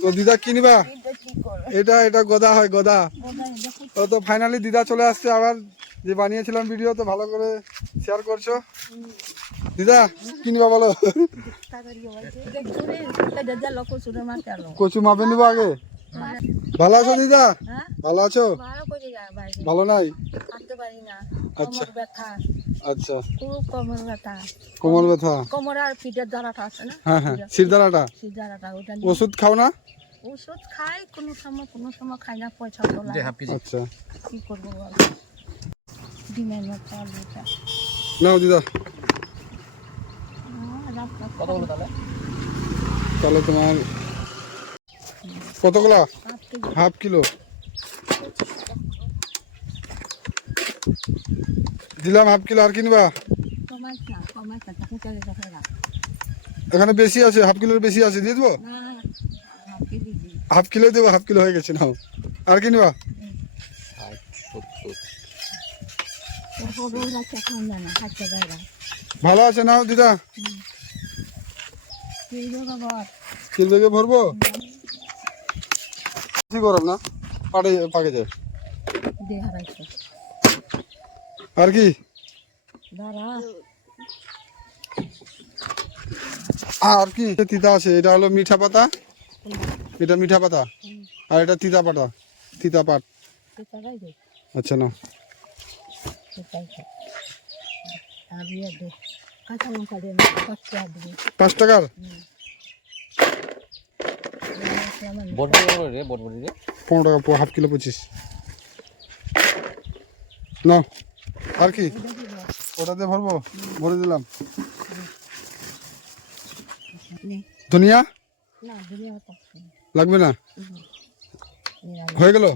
তো দিদা কি নিবা? এটা এটা গদা হয়, গদা। তো ফাইনালি দিদা চলে আসছে আবার। যে বানিয়েছিলাম ভিডিও, তো ভালো করে শেয়ার করছো। দিদা কি নিবা বলো? কচু মাপে নিবো আগে। ভালো আছো দিদা? ভালো আছো? ভালো নাই? আচ্ছা আচ্ছা, কোমর ব্যথা, কোমর আর পিঠের দ্বারাটা আছে না? হ্যাঁ হ্যাঁ, শিরদাঁড়াটা। ওটা ওষুধ খাও না? ওষুধ খাই কোনো সময় খাই না, পয়সা তো লাগে। আচ্ছা, কি করবো বল? ডিমের মতো আলুটা নাও দিদা। কতগুলো তাহলে? তাহলে তোমার কতগুলা? হাফ কিলো দিলাম, হাফ কিলো। আর কিনবা? এখানে বেশি আছে, হাফ কিলোর বেশি আছে, দিয়ে দেবো। হাফ কিলো দেবো, হাফ কিলো হয়ে গেছে। নাও। আর কিনবা? ভালো আছে, নাও দিদা। কিল বেগে ভরবো। বেশি গরম না, পাকে যায়। আর কি? আর কি তিতা আছে? এটা হলো মিঠা পাতা, এটা মিঠা পাতা, আর এটা তিতা পাতা, তিতা পাট। আচ্ছা না, 5 টাকার। 15 টাকা, হাফ কিলো 25। নাও। আর কি? ওটাতে ভরবো, ভরে দিলাম। ধনিয়া লাগবে না? হয়ে গেল।